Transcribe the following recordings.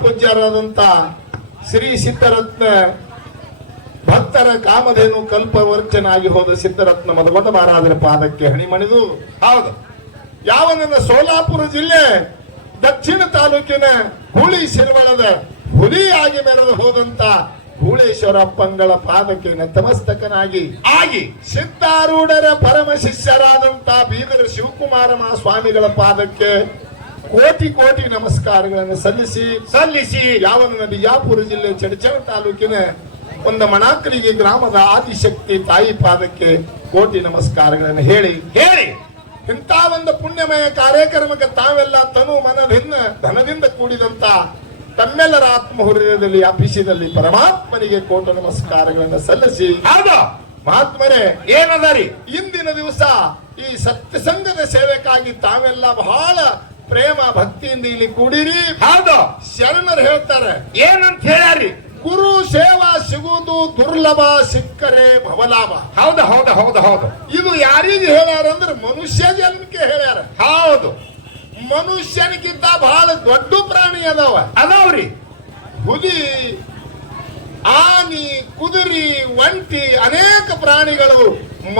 ಪೂಜ್ಯರಾದಂತ ಶ್ರೀ ಸಿದ್ಧರತ್ನ ಭಕ್ತರ ಕಾಮಧೇನು ಕಲ್ಪವರ್ಚನಾಗಿ ಹೋದ ಸಿದ್ಧರತ್ನ ಮಧುಮಠ ಮಹಾರಾಜರ ಪಾದಕ್ಕೆ ಹಣಿಮಣಿದು ಹೌದು. ಯಾವ ನನ್ನ ಸೋಲಾಪುರ ಜಿಲ್ಲೆ ದಕ್ಷಿಣ ತಾಲೂಕಿನ ಹುಳಿ ಶಿರ್ವಳದ ಹುಲಿಯಾಗಿ ಮೆರೆದು ಹೋದಂತ ಹೂಳೇಶ್ವರಪ್ಪಂಗಳ ಪಾದಕ್ಕೆ ನತಮಸ್ತಕನಾಗಿ ಆಗಿ ಸಿದ್ಧಾರೂಢರ ಪರಮ ಶಿಷ್ಯರಾದಂತ ಬೀದರ ಶಿವಕುಮಾರ ಸ್ವಾಮಿಗಳ ಪಾದಕ್ಕೆ ಕೋಟಿ ಕೋಟಿ ನಮಸ್ಕಾರಗಳನ್ನು ಸಲ್ಲಿಸಿ ಸಲ್ಲಿಸಿ ಯಾವನ ಬಿಜಾಪುರ ಜಿಲ್ಲೆ ಚಡಚಣ ತಾಲೂಕಿನ ಒಂದು ಮಣಾಕರಿಗೆ ಗ್ರಾಮದ ಆದಿಶಕ್ತಿ ತಾಯಿ ಪಾದಕ್ಕೆ ಕೋಟಿ ನಮಸ್ಕಾರಗಳನ್ನು ಹೇಳಿ. ಹೇಳಿ. ಇಂಥ ಒಂದು ಪುಣ್ಯಮಯ ಕಾರ್ಯಕ್ರಮಕ್ಕೆ ತಾವೆಲ್ಲ ತನು ಮನದಿಂದ ಧನದಿಂದ ಕೂಡಿದಂತ ತಮ್ಮೆಲ್ಲರ ಆತ್ಮ ಹೃದಯದಲ್ಲಿ ಅಪಿಸಿದಲ್ಲಿ ಪರಮಾತ್ಮನಿಗೆ ಕೋಟಿ ನಮಸ್ಕಾರಗಳನ್ನು ಸಲ್ಲಿಸಿ. ಮಹಾತ್ಮನೇ ಮಹಾತ್ಮರೇ ಏನದ ರೀ? ಇಂದಿನ ದಿವಸ ಈ ಸತ್ಯಸಂಗದ ಸೇವೆಗಾಗಿ ತಾವೆಲ್ಲ ಬಹಳ ಪ್ರೇಮ ಭಕ್ತಿಯಿಂದ ಇಲ್ಲಿ ಕೂಡಿರಿ. ಹೌದು. ಶರಣರು ಹೇಳ್ತಾರೆ ಏನಂತ ಹೇಳ್ಯಾರಿ ಗುರು ಸೇವಾ ಸಿಗುವುದು ದುರ್ಲಭ ಸಿಕ್ಕರೆ ಭವಲಾಭ. ಹೌದು ಹೌದು ಹೌದು ಹೌದು. ಇದು ಯಾರಿಗೆ ಹೇಳ್ಯಾರ ಅಂದ್ರೆ ಮನುಷ್ಯ ಜನ್ಮಕ್ಕೆ ಹೇಳ್ಯಾರ. ಹೌದು. ಮನುಷ್ಯನಿಗಿಂತ ಬಹಳ ದೊಡ್ಡ ಪ್ರಾಣಿ ಅದಾವ. ಅದಾವ್ರಿ. ಹುಲಿ ಆನಿ ಕುದುರಿ ಒಂಟಿ ಅನೇಕ ಪ್ರಾಣಿಗಳು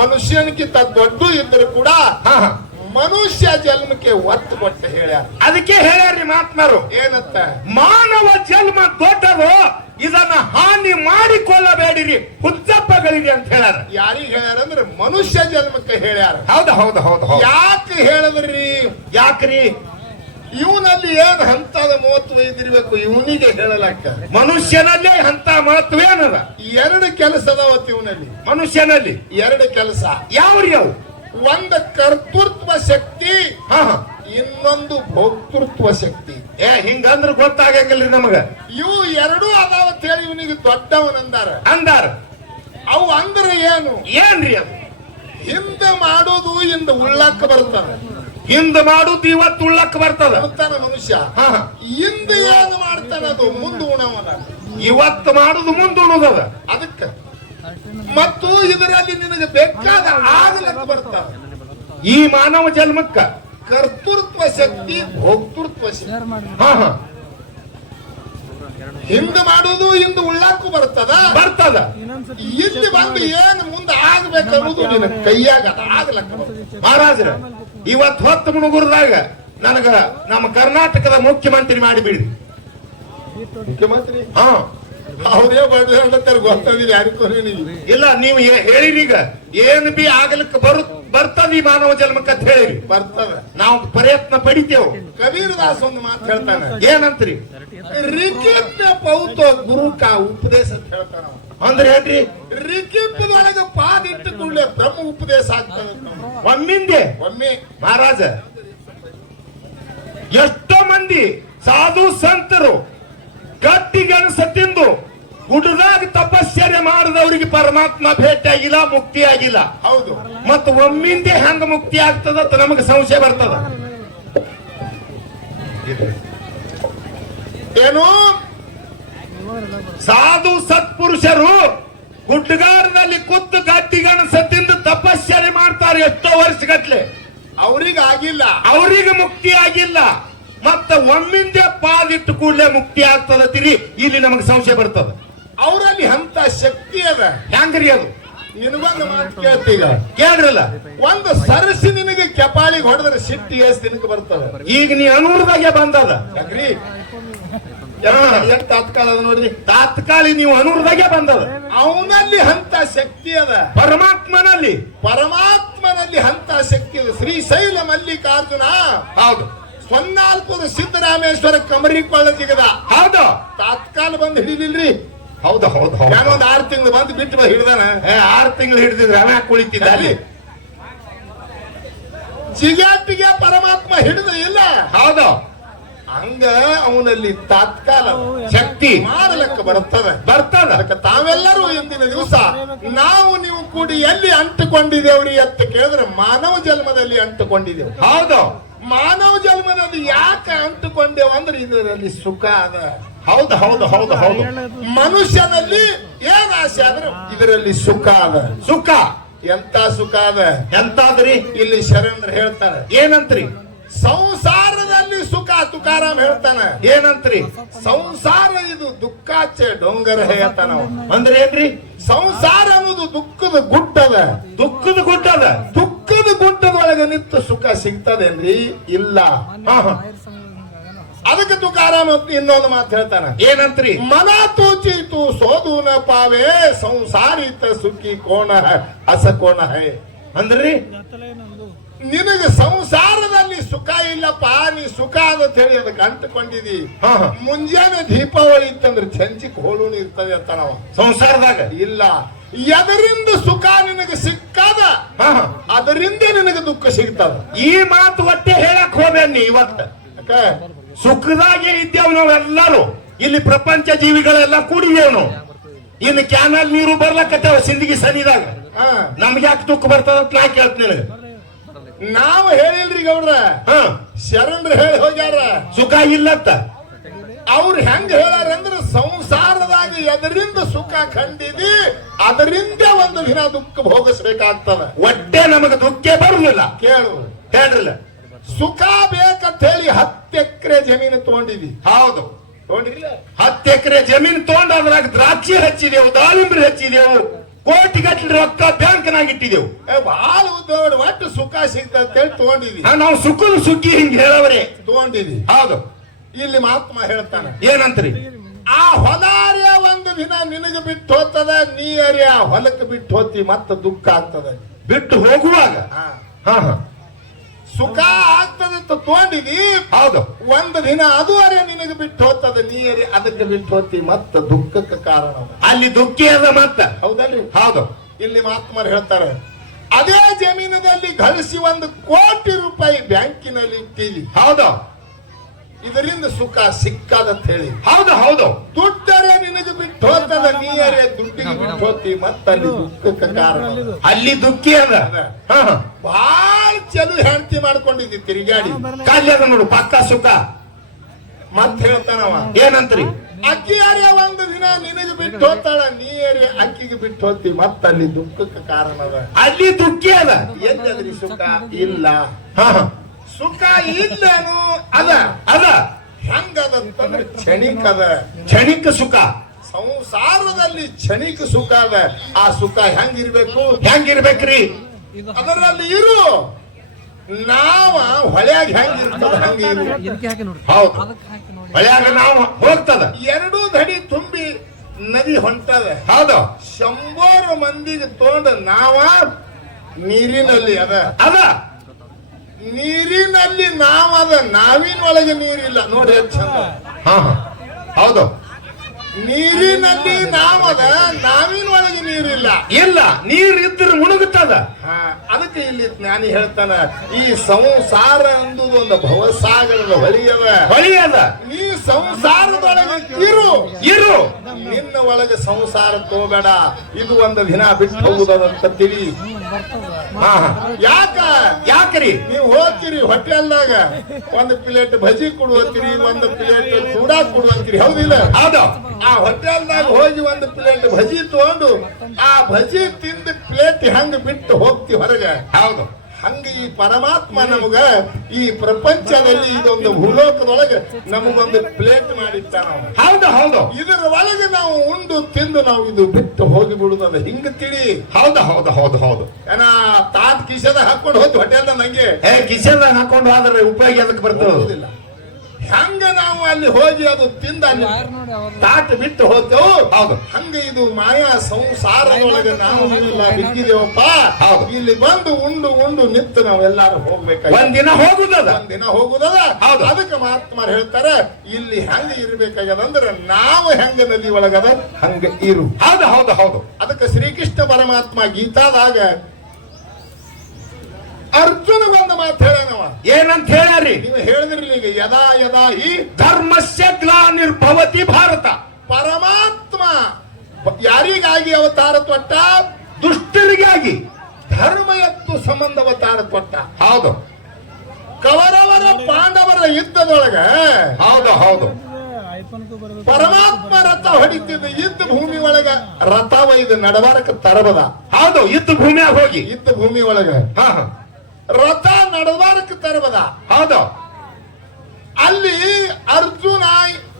ಮನುಷ್ಯನಿಗಿಂತ ದೊಡ್ಡ ಇದ್ರೂ ಕೂಡ ಹಾ ಹಾ. ಮನುಷ್ಯ ಜನ್ಮಕ್ಕೆ ಒತ್ತು ಕೊಟ್ಟು ಹೇಳ್ಯಾರ. ಅದಕ್ಕೆ ಹೇಳ್ಯಾರಿ ಮಹಾತ್ಮರು. ಏನಂತ? ಮಾನವ ಜನ್ಮ ದೊಡ್ಡದು ಇದನ್ನ ಹಾನಿ ಮಾಡಿಕೊಳ್ಳಬೇಡಿರಿ ಹುಚ್ಚಪ್ಪಗಳಿಗೆ ಅಂತ ಹೇಳ್ಯಾರ. ಯಾರಿಗೆ ಹೇಳ್ಯಾರ ಅಂದ್ರೆ ಮನುಷ್ಯ ಜನ್ಮಕ್ಕೆ ಹೇಳ್ಯಾರ. ಹೌದು ಹೌದು ಹೌದು ಯಾಕೆ ಹೇಳಿದ್ರಿ? ಯಾಕ್ರಿ? ಇವನಲ್ಲಿ ಏನ್ ಹಂತದ ಮಹತ್ವ ಇದಿರ್ಬೇಕು ಇವನಿಗೆ ಹೇಳಲಾಕ ಮನುಷ್ಯನಲ್ಲೇ ಮಹತ್ವ ಏನದ? ಎರಡು ಕೆಲಸ ಅದಾವತ್ತು ಇವನಲ್ಲಿ. ಮನುಷ್ಯನಲ್ಲಿ. ಎರಡು ಕೆಲಸ. ಯಾವ್ರಿ ಅವು? ಒಂದು ಕರ್ತೃತ್ವ ಶಕ್ತಿ ಇನ್ನೊಂದು ಭೋಕ್ತೃತ್ವ ಶಕ್ತಿ. ಏ ಹಿಂಗಂದ್ರ ಗೊತ್ತಾಗಂಗಿಲ್ಲ ನಮಗ. ಇವು ಎರಡೂ ಅದಾವ ಅಂತ ಹೇಳಿ ಇವನಿಗೆ ದೊಡ್ಡವನಂದಾರ ಅಂದಾರ. ಅವು ಅಂದ್ರೆ ಏನು? ಏನ್ರಿ ಅದು? ಹಿಂದೆ ಮಾಡೋದು ಇಂದ ಉಳ್ಳಕ್ಕೆ ಬರ್ತಾನ ಹಿಂದ ಮಾಡುದು ಇವತ್ತು ಉಳ್ಳಕ್ ಬರ್ತದ. ಬರ್ತಾನ ಮನುಷ್ಯ. ಹಿಂದೆ ಏನು ಮಾಡ್ತಾನ ಅದು? ಮುಂದೆ ಉಣವನ. ಇವತ್ತು ಮಾಡುದು ಮುಂದುಣುದದ ಅದಕ್ಕೆ ಮತ್ತು ಇದರಲ್ಲಿ ನಿನಗೆ ಬೇಕಾದ ಆಗಲಕ್ಕೆ ಬರ್ತ ಈ ಮಾನವ ಜನ್ಮಕ್ಕ ಕರ್ತೃತ್ವ ಶಕ್ತಿ ಭೋಕ್ತೃತ್ವ ಶಕ್ತಿ. ಹಾ ಹಾ. ಹಿಂದ ಮಾಡುವುದು ಇಂದು ಉಳ್ಳಾಕು ಬರ್ತದ. ಬರ್ತದ. ಇಲ್ಲಿ ಬಂದು ಏನು ಮುಂದೆ ಆಗ್ಬೇಕನ್ನೋದು ನಿನ್ನ ಕೈಯಾಗ ಆಗ್ಲಕ್ಕ. ಮಹಾರಾಜರ ಇವತ್ ಹೊತ್ತು ಮುಣುಗುರ್ದಾಗ ನನಗ ನಮ್ಮ ಕರ್ನಾಟಕದ ಮುಖ್ಯಮಂತ್ರಿ ಮಾಡಿಬಿಡಿ ಮುಖ್ಯಮಂತ್ರಿ? ಹಾ. ಅವರೇ ಅಂತಾರೆ ಗೊತ್ತದಿಲ್ಲ ಯಾರಿಗೂ ಇಲ್ಲ. ನೀವು ಏ- ಹೇಳಿರಿ ಈಗ. ಏನ್ ಬಿ ಆಗ್ಲಿಕ್ಕೆ ಬರು ಬರ್ತದ ಈ ಮಾನವ ಜನ್ಮಕ್ಕ ಅಂತ ಹೇಳಿ ಬರ್ತದ ನಾವು ಪ್ರಯತ್ನ ಪಡೀತೇವ. ಕಬೀರ್ ದಾಸ್ ಒಂದು ಮಾತು ಹೇಳ್ತಾನೆ. ಏನಂತ್ರಿ? ರಿಕಿಪ್ ಪೌತ ಗುರುಕ ಉಪದೇಶ ಅಂತ ಹೇಳ್ತಾನ. ಅಂದ್ರೆ ಹೇಳ್ರಿ. ರಿಕಿಪ್ಪದೊಳಗೆ ಪಾದ ಇಟ್ಟುಕೊಳ್ಳೆ ಬ್ರಹ್ಮ ಉಪದೇಶ ಆಗ್ತದ ಒಮ್ಮಿಂದೆ? ಒಮ್ಮೆ. ಮಹಾರಾಜ ಎಷ್ಟೋ ಮಂದಿ ಸಾಧು ಸಂತರು ಗಟ್ಟಿಗೆಣಸ ತಿಂದು ಗುಡ್ಡದಾಗ ತಪಶ್ಚರ್ಯ ಮಾಡಿದವರಿಗೆ ಪರಮಾತ್ಮ ಭೇಟಿ ಆಗಿಲ್ಲ ಮುಕ್ತಿ ಆಗಿಲ್ಲ ಹೌದು. ಮತ್ತು ಒಮ್ಮಿಂದೆ ಹೆಂಗ ಮುಕ್ತಿ ಆಗ್ತದ ಅಂತ ನಮಗೆ ಸಂಶಯ ಬರ್ತದ. ಏನು? ಸಾಧು ಸತ್ಪುರುಷರು ಗುಡ್ಡಗಾರದಲ್ಲಿ ಕುತ್ತು ಗಟ್ಟಿಗಣ ತಿಂದು ತಪಶ್ಚರ್ಯ ಮಾಡ್ತಾರೆ ಎಷ್ಟೋ ವರ್ಷಗಟ್ಲೆ. ಅವ್ರಿಗೆ ಆಗಿಲ್ಲ ಅವರಿಗೆ ಮುಕ್ತಿ ಆಗಿಲ್ಲ ಮತ್ತ ಒಮ್ಮಿಂದೆ ಪಾಲಿಟ್ಟು ಕೂಡಲೇ ಮುಕ್ತಿ ಆಗ್ತದತಿರಿ ಇಲ್ಲಿ ನಮಗೆ ಸಂಶಯ ಬರ್ತದ. ಅವರಲ್ಲಿ ಅಂತ ಶಕ್ತಿ ಅದ. ಹೆಂಗ್ರಿ ಅದು? ನಿನಗೊಂದು ಮಾತು ಕೇಳ್ತೀಗ ಕೇಳ್ರಲ್ಲ? ಒಂದು ಸರಸಿ ನಿನಗೆ ಕೆಪಾಲಿಗೆ ಹೊಡೆದ್ರೆ ಸಿಟ್ಟಿ ಎಷ್ಟು ದಿನಕ್ಕೆ ಬರ್ತದ. ಈಗ ನೀ ಅನೂರದಾಗೆ ಬಂದದ. ಯಾಕ್ರಿ? ತಾತ್ಕಾಲ ಅದ ನೋಡ್ರಿ? ತಾತ್ಕಾಲಿ ನೀವು ಅನುರ್ದಾಗೆ ಬಂದದ. ಅವನಲ್ಲಿ ಅಂತ ಶಕ್ತಿ ಅದ. ಪರಮಾತ್ಮನಲ್ಲಿ. ಪರಮಾತ್ಮನಲ್ಲಿ ಅಂತ ಶಕ್ತಿ ಅದ. ಶ್ರೀಶೈಲ ಮಲ್ಲಿಕಾರ್ಜುನ. ಹೌದು. ಸೊನ್ನಾಲ್ಪುರ ಸಿದ್ದರಾಮೇಶ್ವರ ಕಮರಿ ಕೊಳ್ಳ ಸಿಗದ ಹೌದು. ತಾತ್ಕಾಲ ಬಂದು ಹಿಡಿಲಿಲ್ರಿ. ಹೌದು ಹೌದು ಒಂದ್ ಆರು ತಿಂಗಳು ಬಂದು ಬಿಟ್ಟು ಬಾ ಹಿಡ್ದಾನ. ಏ, ಆರು ತಿಂಗಳು ಹಿಡಿದಿದ್ರೆ ಅವ ಕುಳಿತಿದ್ದ ಅಲ್ಲಿ. ಜಿಗಾಟಿಗೆ ಪರಮಾತ್ಮ ಹಿಡಿದ ಇಲ್ಲ. ಹೌದು. ಹಂಗ ಅವನಲ್ಲಿ ತಾತ್ಕಾಲ ಶಕ್ತಿ ಮಾಡಲಕ್ಕ ಬರ್ತದ. ಬರ್ತದ. ಅದಕ್ಕೆ ತಾವೆಲ್ಲರೂ ಇಂದಿನ ದಿವಸ ನಾವು ನೀವು ಕೂಡಿ ಎಲ್ಲಿ ಅಂಟುಕೊಂಡಿದ್ದೇವ್ರಿ ಅಂತ ಕೇಳಿದ್ರೆ ಮಾನವ ಜನ್ಮದಲ್ಲಿ ಅಂಟುಕೊಂಡಿದ್ದೇವೆ. ಹೌದು. ಮಾನವ ಜನ್ಮದಲ್ಲಿ ಯಾಕೆ ಅಂಟುಕೊಂಡೇವು ಅಂದ್ರೆ ಇದರಲ್ಲಿ ಸುಖ ಅದ. ಹೌದು ಹೌದು ಹೌದು ಹೌದು. ಮನುಷ್ಯನಲ್ಲಿ ಏನ್ ಆಸೆ ಆದ್ರೆ ಇದರಲ್ಲಿ ಸುಖ ಅದ. ಸುಖ. ಎಂತ ಸುಖ ಅದ? ಎಂತಾದ್ರಿ? ಇಲ್ಲಿ ಶರೇಂದ್ರ ಹೇಳ್ತಾರೆ. ಏನಂತ್ರಿ? ಸಂಸಾರದಲ್ಲಿ ಸುಖ ತುಕಾರಾಮ್ ಹೇಳ್ತಾನ. ಏನಂತ್ರಿ? ಸಂಸಾರ ಇದು ದುಃಖಾಚೆ ಡೊಂಗರ ಹೇಳ್ತಾನ. ಅಂದ್ರೆ ಏನ್ರಿ? ಸಂಸಾರ ಅನ್ನೋದು ದುಃಖದ ಗುಡ್ಡದ ದುಃಖದ ಗುಡ್ಡದ ದುಃಖದ ಗುಡ್ಡದೊಳಗೆ ನಿಂತು ಸುಖ ಸಿಗ್ತದೇನ್ರಿ? ಇಲ್ಲ. ಅದಕ್ಕೆ ತುಕಾರಾಮ್ ಅಂತ ಇನ್ನೊಂದು ಮಾತು ಹೇಳ್ತಾನ. ಏನಂತ್ರಿ? ಮನ ತೂಚಿತು ಸೋದೂನ ಪಾವೇ ಸಂಸಾರಿತ ಸುಖಿ ಕೋಣ ಹಸ ಅಸ ಕೋಣ ಹೇ. ಅಂದ್ರಿ? ನಿನಗೆ ಸಂಸಾರದಲ್ಲಿ ಸುಖ ಇಲ್ಲಪ್ಪ ನೀ ಸುಖ ಅಂತ ಹೇಳಿ ಅದಕ್ಕೆ ಅಂಟುಕೊಂಡಿದಿ. ಮುಂಜಾನೆ ದೀಪಾವಳಿ ಇತ್ತಂದ್ರೆ ಚಂಚಿಕ್ ಹೋಳುಣಿ ಇರ್ತದೆ ಅಂತ ನಾವು. ಸಂಸಾರದಾಗ? ಇಲ್ಲ. ಎದರಿಂದ ಸುಖ ನಿನಗೆ ಸಿಕ್ಕದ? ಅದರಿಂದ ನಿನಗೆ ದುಃಖ ಸಿಗ್ತದ. ಈ ಮಾತು ಒಟ್ಟೆ ಹೇಳಕ್ ನೀ ಇವತ್ತ? ಸುಖದಾಗೆ ಇದ್ದೇವ್ ನಾವೆಲ್ಲರೂ ಇಲ್ಲಿ ಪ್ರಪಂಚ ಜೀವಿಗಳೆಲ್ಲ ಕೂಡಿದೇವ್ ನಾವು. ಇನ್ನು ಕ್ಯಾನಲ್ ನೀರು ಬರ್ಲಕತ್ತೇವ ಸಿಂದಗಿ ಸನಿದಾಗ. ಹಾ. ನಮ್ಗೆ ಯಾಕೆ ದುಃಖ ಬರ್ತದ ಅಂತ ನಾ ಕೇಳ್ತೀನಿ ನಾವು ಹೇಳಿಲ್ರಿ ಗೌಡ್ರ. ಹಾ. ಶರಣರು ಹೇಳಿ ಹೋಗ್ಯಾರ. ಸುಖ ಇಲ್ಲತ್ತ. ಅವ್ರು ಹೆಂಗ ಹೇಳ್ಯಾರ ಅಂದ್ರೆ ಸಂಸಾರದಾಗ ಎದರಿಂದ ಸುಖ ಕಂಡಿದಿ ಅದರಿಂದ ಒಂದು ದಿನ ದುಃಖ ಭೋಗಿಸ್ಬೇಕಾಗ್ತದ. ಒಟ್ಟೆ ನಮಗೆ ದುಃಖ ಬರಲಿಲ್ಲ ಕೇಳು. ಹೇಳ್ರಲ್ಲ. ಸುಖ ಬೇಕಂತ ಹೇಳಿ ಹತ್ತು ಎಕರೆ ಜಮೀನು ತಗೊಂಡಿದಿ. ಹೌದು. ತಗೊಂಡಿಲ್ಲ ಹತ್ತು ಎಕರೆ ಜಮೀನು ತಗೊಂಡ ಅದ್ರಾಗ ದ್ರಾಕ್ಷಿ ಹಚ್ಚಿದೆವು ದಾಳಿಂಬ್ರಿ ಹಚ್ಚಿದೆವು. ಕೋಟಿ ಗಟ್ಟಲೆ ರೊಕ್ಕ ಬ್ಯಾಂಕ್ನಾಗ ಇಟ್ಟಿದೆವು ಏ, ಬಾಳ ಉದ್ದೋಡ್ ಒಟ್ಟು ಸುಖ ಸಿಗ್ತದ ಅಂತ ಹೇಳಿ ತಗೊಂಡಿದ್ವಿ. ನಾವು ಸುಖದ ಸುಗ್ಗಿ ಹಿಂಗ್ ಹೇಳವ್ರೆ. ತಗೊಂಡಿದ್ವಿ. ಹೌದು. ಇಲ್ಲಿ ಮಹಾತ್ಮ ಹೇಳ್ತಾನೆ ಏನಂತ್ರಿ? ಆ ಹೊಲಾರ್ಯ ಒಂದು ದಿನ ನಿನಗೆ ಬಿಟ್ಟು ಹೋಗ್ತದ ನೀ ಅರಿಯ ಹೊಲಕ್ಕೆ ಬಿಟ್ಟು ಹೋತಿ ಮತ್ತೆ ದುಃಖ ಆಗ್ತದ. ಬಿಟ್ಟು ಹೋಗುವಾಗ? ಹಾ. ಹಾ. ಹಾ ಆಗ್ತದೆ ಅಂತ ತೋಂಡಿದಿ? ಹೌದು. ಒಂದು ದಿನ ಅದು ಅರೆ ನಿನಗೆ ಬಿಟ್ಟು ಹೋಗ್ತದ ನೀರಿ ಅದಕ್ಕೆ ಬಿಟ್ಟು ಹೋತಿ ಮತ್ತೆ ದುಃಖಕ್ಕೆ ಕಾರಣ. ಅಲ್ಲಿ ದುಃಖಿ ಅದ ಮತ್ತ. ಹೌದಲ್ರಿ? ಹೌದು. ಇಲ್ಲಿ ಮಹಾತ್ಮರು ಹೇಳ್ತಾರೆ ಅದೇ ಜಮೀನದಲ್ಲಿ ಗಳಿಸಿ ಒಂದು ಕೋಟಿ ರೂಪಾಯಿ ಬ್ಯಾಂಕಿನಲ್ಲಿ ಇಟ್ಟಿದಿ. ಹೌದು. ಇದರಿಂದ ಸುಖ ಸಿಕ್ಕಾದಂತ ಹೇಳಿ. ಹೌದು ಹೌದು. ದುಡ್ಡರೆ ನಿನಗೆ ಬಿಟ್ಟು ಹೋಗ್ತದ ನೀರೇ ದುಡ್ಡಿಗೆ ಬಿಟ್ಟು ಹೋಗ್ತಿ. ಮತ್ತೆ ಅಲ್ಲಿ ದುಃಖಕ್ಕೆ ಕಾರಣ ಅಲ್ಲಿ ದುಃಖಿ ಅದ. ಹಾ. ಬಾ ಚಲು ಹೆಂಡತಿ ಮಾಡ್ಕೊಂಡಿದ್ದಿ ತಿರುಗಾಡಿ ಕಾಲ್ಯದ ನೋಡು ಪಕ್ಕ ಸುಖ. ಮತ್ ಹೇಳ್ತಾನವ ಏನಂತ್ರಿ? ಅಕ್ಕಿ ಯಾರೇ ಒಂದು ದಿನ ನಿನಗೆ ಬಿಟ್ಟು ಹೋಗ್ತಾಳ? ಏರಿ ಅಕ್ಕಿಗೆ ಬಿಟ್ಟು ಹೋತಿ ಮತ್ತ ಅಲ್ಲಿ ದುಃಖಕ್ಕೆ ಕಾರಣ ಅದ. ಅಲ್ಲಿ ದುಃಖಿ ಅದ. ಎಲ್ಲದ್ರಿ ಸುಖ ಇಲ್ಲ. ಸುಖ ಇಲ್ಲೇನು? ಅದ. ಅದ. ಹೆಂಗದಂತಂದ್ರೆ ಕ್ಷಣಿಕ ಅದ. ಕ್ಷಣಿಕ ಸುಖ. ಸಂಸಾರದಲ್ಲಿ ಕ್ಷಣಿಕ ಸುಖ ಅದ. ಆ ಸುಖ ಹೆಂಗಿರ್ಬೇಕು? ಹೆಂಗಿರ್ಬೇಕ್ರಿ? ಅದರಲ್ಲಿ ಇರು. ನಾವ ಹೊಳ್ಯಾಗ ಹೆಂಗಿರ್ತದ ಹಂಗ ಇರು ಇದಕ್ಕೆ ಹಾಕಿ ಹೌದು. ಅದಕ್ಕೆ ಹಾಕಿ ನೋಡಿ ಹೊಳ್ಯಾಗ ನಾವು ಹೋಗ್ತದ. ಎರಡೂ ಧಡಿ ತುಂಬಿ ನದಿ ಹೊಂಟದ. ಹೌದು. ಶಂಬೋರು ಮಂದಿಗೆ ತೋಂಡ ನಾವ ನೀರಿನಲ್ಲಿ ಅದ. ಅದ. ನೀರಿನಲ್ಲಿ ನಾವದ ನಾವಿನ ಒಳಗೆ ನೀರಿಲ್ಲ. ನೋಡಿ ಚಂದ. ಹೌದು. ನೀರಿನಲ್ಲಿ ನಾವದ ನಾವಿನ ಒಳಗೆ ನೀರಿಲ್ಲ. ಇಲ್ಲ ನೀರ್ ಇದ್ರೆ ಮುಳುಗುತ್ತದ ಹಾ, ಅದಕ್ಕೆ ಇಲ್ಲಿ ಜ್ಞಾನಿ ಹೇಳ್ತಾನ ಈ ಸಂಸಾರ ಅಂದು ಒಂದು ಭವಸಾಗರದ ಹೊಳಿಯದ. ಹೊಳಿ ಅದ ನೀ ಸಂಸಾರದೊಳಗೆ ಇರು. ಇರು. ನಿನ್ನ ಒಳಗೆ ಸಂಸಾರ ತೋಬೇಡ ಇದು ಒಂದು ದಿನ ಬಿಟ್ಟು ಹೋಗುದಂತ ತಿಳಿ. ಯಾಕ? ಯಾಕ್ರಿ? ನೀವು ಹೋಗ್ತೀರಿ ಹೋಟೆಲ್ದಾಗ. ಒಂದು ಪ್ಲೇಟ್ ಭಜಿ ಕೊಡುವಂತೀರಿ ಒಂದು ಪ್ಲೇಟ್ ಚೂಡಾ ಕೊಡುವಂತೀರಿ. ಹೌದಿಲ್ಲ? ಹೌದ. ಆ ಹೋಟೆಲ್ದಾಗ ಹೋಗಿ ಒಂದು ಪ್ಲೇಟ್ ಭಜಿ ತಗೊಂಡು ಆ ಭಜಿ ತಿಂದ ಪ್ಲೇಟ್ ಹೆಂಗ್ ಬಿಟ್ಟು ಹೋಗ್ತಿ ಹೊರಗೆ? ಹೌದು. ಹಂಗ ಈ ಪರಮಾತ್ಮ ನಮಗ ಈ ಪ್ರಪಂಚದಲ್ಲಿ ಇದೊಂದು ಭೂಲೋಕದೊಳಗೆ ನಮಗೊಂದು ಪ್ಲೇಟ್ ಮಾಡಿಟ್ಟ ನಾವು ಹೌದು ಹೌದು. ಇದರ ಒಳಗೆ ನಾವು ಉಂಡು ತಿಂದು ನಾವು ಇದು ಬಿಟ್ಟು ಹೋಗಿ ಬಿಡುದದ ಹಿಂಗ ತಿಳಿ. ಹೌದು ಹೌದು ಹೌದು ಹೌದು. ಏನ ತಾತ್ ಕಿಶದ ಹಾಕೊಂಡು ಹೋದ್ ಹೋಟೆಲ್ದ ನಂಗೆ? ಏ ಕಿಶನ್ದಾಗ ಹಾಕೊಂಡು ಹೋದ್ರೆ ಉಪಯೋಗ ಅದಕ್ಕೆ ಬರ್ತಾ ಹೋಗುದಿಲ್ಲ. ಹಂಗ ನಾವು ಅಲ್ಲಿ ಹೋಗಿ ಅದು ತಿಂದ ಅಲ್ಲಿ ತಾಟ್ ಬಿಟ್ಟು ಹೋಗ್ತೇವು ಹೌದು. ಹಂಗ ಇದು ಮಾಯಾ ಸಂಸಾರದೊಳಗೆ ನಾವು ಹೌದು. ಇಲ್ಲಿ ಬಂದು ಉಂಡು ಉಂಡು ನಿಂತು ನಾವೆಲ್ಲಾರು ಹೋಗ್ಬೇಕಾಗಿ ಒಂದಿನ ಹೋಗುದದ? ಒಂದಿನ ಹೋಗುದದ? ಹೌದು. ಅದಕ್ಕೆ ಮಹಾತ್ಮರು ಹೇಳ್ತಾರೆ ಇಲ್ಲಿ ಹೆಂಗ ಇರ್ಬೇಕಾಗ್ಯದ ಅಂದ್ರೆ ನಾವು ಹೆಂಗ ನದಿ ಒಳಗದ ಹಂಗ ಇರು. ಹೌದು ಹೌದು ಹೌದು. ಅದಕ್ಕೆ ಶ್ರೀಕೃಷ್ಣ ಪರಮಾತ್ಮ ಗೀತಾದಾಗ ಹೇಳನವ ಏನಂತ ಹೇಳ್ಯಾರಿ? ನೀವು ಹೇಳಿದ್ರಿ ಈಗ ಯದಾ ಯದಾ ಈ ಧರ್ಮಸ್ಯ ಗ್ಲಾನಿರ್ಭವತಿ ಭಾರತ. ಪರಮಾತ್ಮ. ಯಾರಿಗಾಗಿ ಅವತಾರ ತೊಟ್ಟ? ದುಷ್ಟರಿಗಾಗಿ. ಧರ್ಮ ಎತ್ತು ಸಂಬಂಧ ಅವತಾರ ತೊಟ್ಟ. ಹೌದು. ಕವರವರ ಪಾಂಡವರ ಯುದ್ಧದೊಳಗ ಹೌದು ಹೌದು. ಪರಮಾತ್ಮ ರಥ ಹೊಡಿತಿದ್ದ ಯುದ್ಧ ಭೂಮಿ ಒಳಗ ರಥ ಒಯ್ದು ನಡಬಾರಕ ತರಬದ ಹೌದು ಯುದ್ಧ ಭೂಮಿಯಾಗ ಹೋಗಿ. ಯುದ್ಧ ಭೂಮಿ ಒಳಗ. ಹಾ ಹಾ. ರಥ ನಡೆದಾರಕ್ಕೆ ತರಬದ. ಹೌದು. ಅಲ್ಲಿ ಅರ್ಜುನ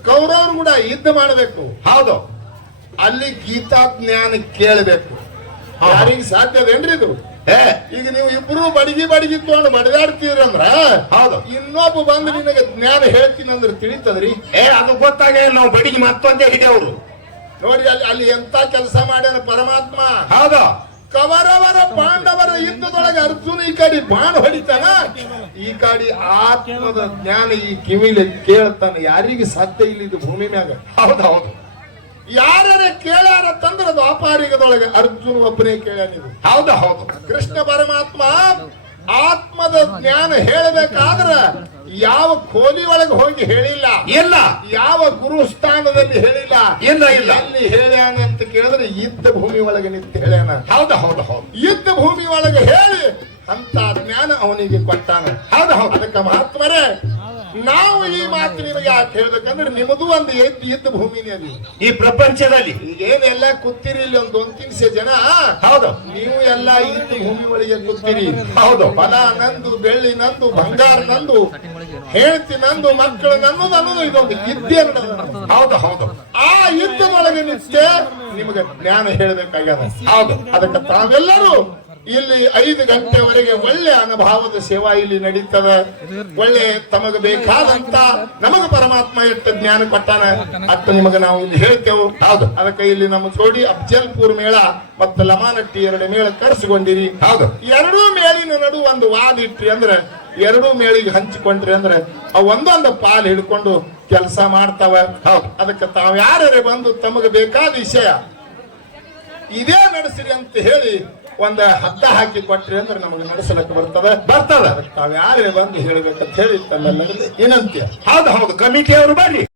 ಕೌರವರು ಕೂಡ ಯುದ್ಧ ಮಾಡಬೇಕು. ಹೌದು. ಅಲ್ಲಿ ಗೀತಾ ಜ್ಞಾನ ಕೇಳಬೇಕು. ಯಾರಿಗೆ ಸಾಧ್ಯ ಅದೇನ್ರಿ ಇದು? ಈಗ ನೀವು ಇಬ್ರು ಬಡಗಿ ಬಡಗಿ ತಗೊಂಡು ಬಡದಾಡ್ತೀರಂದ್ರ ಹೌದು. ಇನ್ನೊಬ್ಬ ಬಂದು ನಿನಗೆ ಜ್ಞಾನ ಹೇಳ್ತೀನಿ ಅಂದ್ರೆ ತಿಳಿತದ್ರಿ? ಏ ಅದು ಗೊತ್ತಾಗ ನಾವು ಬಡಗಿ ಮತ್ತೊಂದೇ ಹಿಡಿಯವರು ನೋಡಿ ಅಲ್ಲಿ ಅಲ್ಲಿ ಎಂತ ಕೆಲಸ ಮಾಡ್ಯಾರ ಪರಮಾತ್ಮ. ಹೌದು. ಕವರವರ ಪಾಂಡವರ ಯುದ್ಧದೊಳಗೆ ಅರ್ಜುನ ಈ ಕಡೆ ಬಾಣ ಹೊಡಿತಾನ? ಈ ಕಡೆ ಆತ್ಮದ ಜ್ಞಾನ ಈ ಕಿವಿಲಿ ಕೇಳ್ತಾನೆ. ಯಾರಿಗೆ ಸಾಧ್ಯ ಇಲ್ಲ ಇದು ಭೂಮಿ ಮ್ಯಾಗ? ಹೌದು ಹೌದು. ಕೇಳಾರ ಕೇಳ್ಯಾರ ತಂದ್ರ ದ್ವಾಪಾರಿಗದೊಳಗೆ ಅರ್ಜುನ ಒಬ್ಬನೇ ಕೇಳ ನೀವು ಹೌದು ಹೌದು. ಕೃಷ್ಣ ಪರಮಾತ್ಮ ಆತ್ಮದ ಜ್ಞಾನ ಹೇಳಬೇಕಾದ್ರ ಯಾವ ಕೋಲಿ ಒಳಗೆ ಹೋಗಿ ಹೇಳಿಲ್ಲ? ಇಲ್ಲ. ಯಾವ ಗುರು ಸ್ಥಾನದಲ್ಲಿ ಹೇಳಿಲ್ಲ? ಇಲ್ಲ, ಇಲ್ಲ. ಅಲ್ಲಿ ಹೇಳ್ಯಾನ ಅಂತ ಕೇಳಿದ್ರೆ ಯುದ್ಧ ಭೂಮಿ ಒಳಗೆ ನಿಂತು ಹೇಳ್ಯಾನ. ಹೌದು ಹೌದು ಹೌದು. ಯುದ್ಧ ಭೂಮಿ ಒಳಗೆ ಹೇಳಿ ಅಂತ ಜ್ಞಾನ ಅವನಿಗೆ ಕೊಟ್ಟಾನ. ಹೌದು ಹೌದು. ಅದಕ್ಕೆ ಮಹಾತ್ಮರೇ ನಾವು ಈ ಮಾತು ನಿಮಗೆ ಯಾಕೆ ಹೇಳ್ಬೇಕಂದ್ರೆ ನಿಮ್ಮದು ಒಂದು ಎದ್ದು ಯುದ್ಧ ಭೂಮಿನೇ ಅಲ್ಲಿ ಈ ಪ್ರಪಂಚದಲ್ಲಿ. ಏನೆಲ್ಲ ಕೂತಿರಿ ಇಲ್ಲಿ ಒಂದು ಒಂದು ತಿನ್ಸೆ ಜನ? ಹೌದು. ನೀವು ಎಲ್ಲ ಇದ್ದ ಭೂಮಿ ಒಳಗೆ ಕೂತಿರಿ. ಹೌದು. ಫಲ ನಂದು ಬೆಳ್ಳಿ ನಂದು ಬಂಗಾರ ನಂದು. ಹೇಳ್ತಿ ನಂದು ಮಕ್ಕಳು ನನ್ನದು ಅನ್ನೋದು ಇದೊಂದು ಯುದ್ಧ ಹೌದು ಹೌದು. ಆ ಯುದ್ಧದೊಳಗೆ ನಿತ್ಯ ನಿಮಗೆ ಜ್ಞಾನ ಹೇಳಬೇಕಾಗ್ಯದ. ಹೌದು ಅದಕ್ಕೆ ತಾವೆಲ್ಲರೂ ಇಲ್ಲಿ ಐದು ಗಂಟೆವರೆಗೆ ಒಳ್ಳೆ ಅನುಭವದ ಸೇವಾ ಇಲ್ಲಿ ನಡೀತದ. ಒಳ್ಳೆ ತಮಗ ಬೇಕಾದಂತ ನಮಗ ಪರಮಾತ್ಮ ಎಷ್ಟು ಜ್ಞಾನ ಕೊಟ್ಟಾನ ಅತ್ತ ನಿಮಗೆ ನಾವು ಇಲ್ಲಿ ಹೇಳ್ತೇವೆ. ಹೌದು. ಅದಕ್ಕೆ ಇಲ್ಲಿ ನಮ್ಮ ಜೋಡಿ ಅಫ್ಜಲ್ಪುರ್ ಮೇಳ ಮತ್ತು ಲಮಾನಟ್ಟಿ ಎರಡು ಮೇಳ ಕರೆಸಿಕೊಂಡಿರಿ. ಹೌದು. ಎರಡೂ ಮೇಲಿನ ನಡು ಒಂದು ವಾದ ಇಟ್ರಿ ಅಂದ್ರೆ ಎರಡೂ ಮೇಳಿಗೆ ಹಂಚಿಕೊಂಡ್ರಿ ಅಂದ್ರೆ ಆ ಒಂದೊಂದು ಪಾಲ್ ಹಿಡ್ಕೊಂಡು ಕೆಲಸ ಮಾಡ್ತಾವ. ಹೌದು. ಅದಕ್ಕೆ ತಾವ್ ಯಾರೇ ಬಂದು ತಮಗೆ ಬೇಕಾದ ವಿಷಯ. ಇದೇ ನಡೆಸಿರಿ ಅಂತ ಹೇಳಿ ಒಂದ ಹಗ್ಗ ಹಾಕಿ ಕೊಟ್ರಿ ಅಂದ್ರೆ ನಮಗೆ ನಡೆಸಲಕ್ಕೆ ಬರ್ತದೆ. ಬರ್ತದ. ತಾವ್ಯಾರೇ ತಾವ್ ಯಾರೇ ಬಂದು ಹೇಳ್ಬೇಕಂತ ಹೇಳಿ ತನ್ನ ವಿನಂತಿ ಹೌದು ಹೌದು. ಕಮಿಟಿಯವರು ಬರ್ರಿ